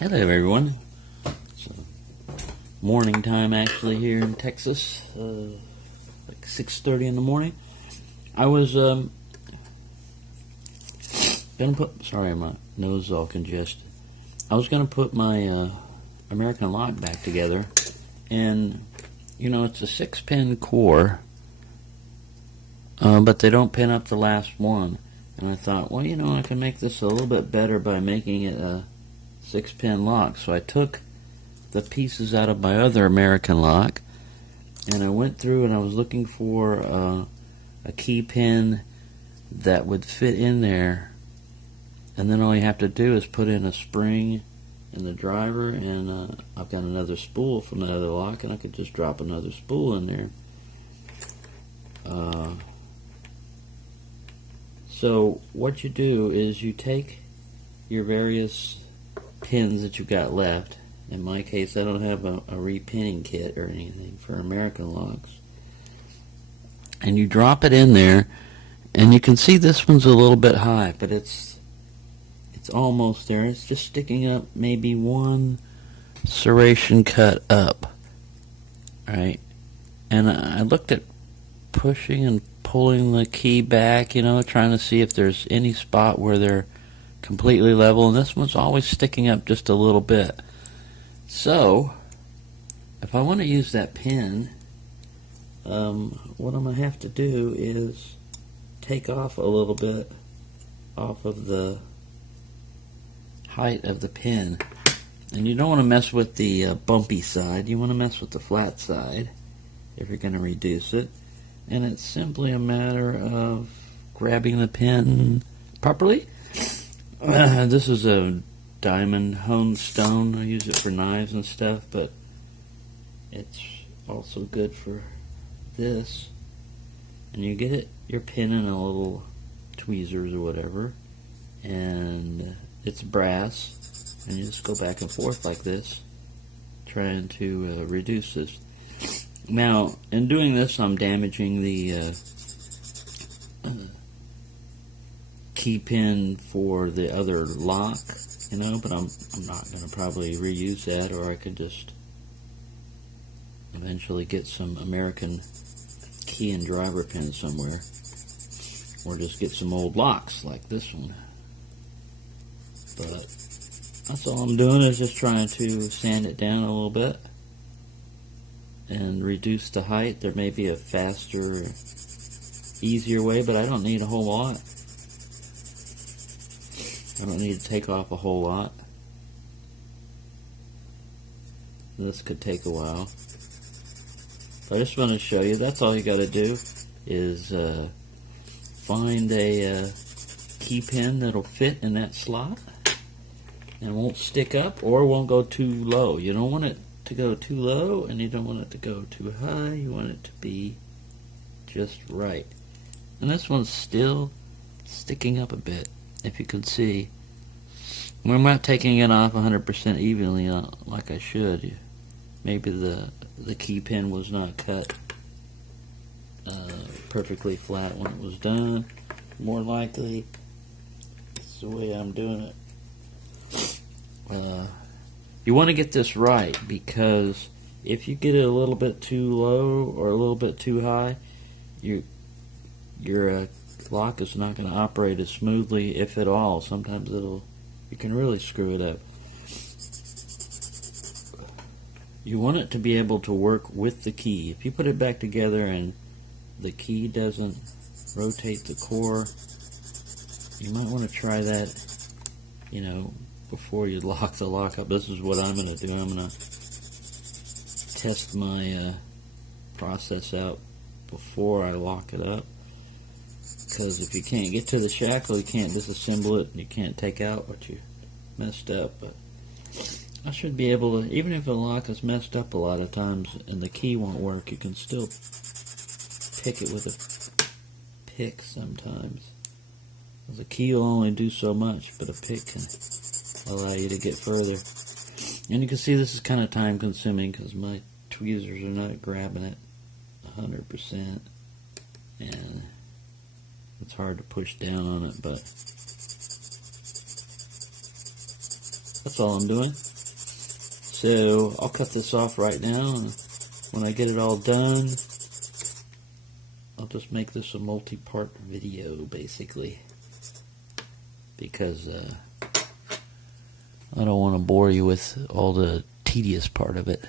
Hello everyone. It's morning time actually here in Texas, like 6:30 in the morning. I was gonna put, sorry my nose is all congested. I was gonna put my American lock back together, and you know it's a 6-pin core, but they don't pin up the last one. And I thought, well, you know, I can make this a little bit better by making it a 6-pin lock. So I took the pieces out of my other American lock, and I went through and I was looking for a key pin that would fit in there, and then all you have to do is put in a spring in the driver, and I've got another spool from the other lock, and I could just drop another spool in there. So what you do is you take your various pins that you've got left. In my case, I don't have a repinning kit or anything for American locks. And you drop it in there, and you can see this one's a little bit high, but it's almost there. It's just sticking up maybe one serration cut up. Alright? And I looked at pushing and pulling the key back, you know, trying to see if there's any spot where they're completely level, and this one's always sticking up just a little bit. So if I want to use that pin, what I'm going to have to do is take off a little bit off of the height of the pin. And you don't want to mess with the bumpy side, you want to mess with the flat side if you're going to reduce it. And it's simply a matter of grabbing the pin properly. This is a diamond honed stone. I use it for knives and stuff, but it's also good for this. And you get your pin in a little tweezers or whatever, and it's brass, and you just go back and forth like this, trying to reduce this. Now, in doing this, I'm damaging the key pin for the other lock, you know, but I'm not going to probably reuse that, or I could just eventually get some American key and driver pins somewhere, or just get some old locks like this one. But that's all I'm doing, is just trying to sand it down a little bit and reduce the height. There may be a faster, easier way, but I don't need a whole lot. I don't need to take off a whole lot. This could take a while. I just want to show you, that's all you got to do is find a key pin that'll fit in that slot and won't stick up or won't go too low. You don't want it to go too low, and you don't want it to go too high. You want it to be just right. And this one's still sticking up a bit, if you can see. I'm not taking it off 100% evenly like I should. Maybe the key pin was not cut perfectly flat when it was done. More likely, it's the way I'm doing it. You want to get this right, because if you get it a little bit too low or a little bit too high, your lock is not going to operate as smoothly, if at all. Sometimes you can really screw it up. You want it to be able to work with the key. If you put it back together and the key doesn't rotate the core, you might want to try that, you know, before you lock the lock up. This is what I'm going to do. I'm going to test my process out before I lock it up. Because if you can't get to the shackle, you can't disassemble it, and you can't take out what you messed up. But I should be able to, even if a lock is messed up a lot of times and the key won't work, you can still pick it with a pick sometimes. The key will only do so much, but a pick can allow you to get further. And you can see this is kind of time consuming because my tweezers are not grabbing it 100%, and it's hard to push down on it, but that's all I'm doing. So I'll cut this off right now, and when I get it all done, I'll just make this a multi-part video, basically, because I don't want to bore you with all the tedious part of it.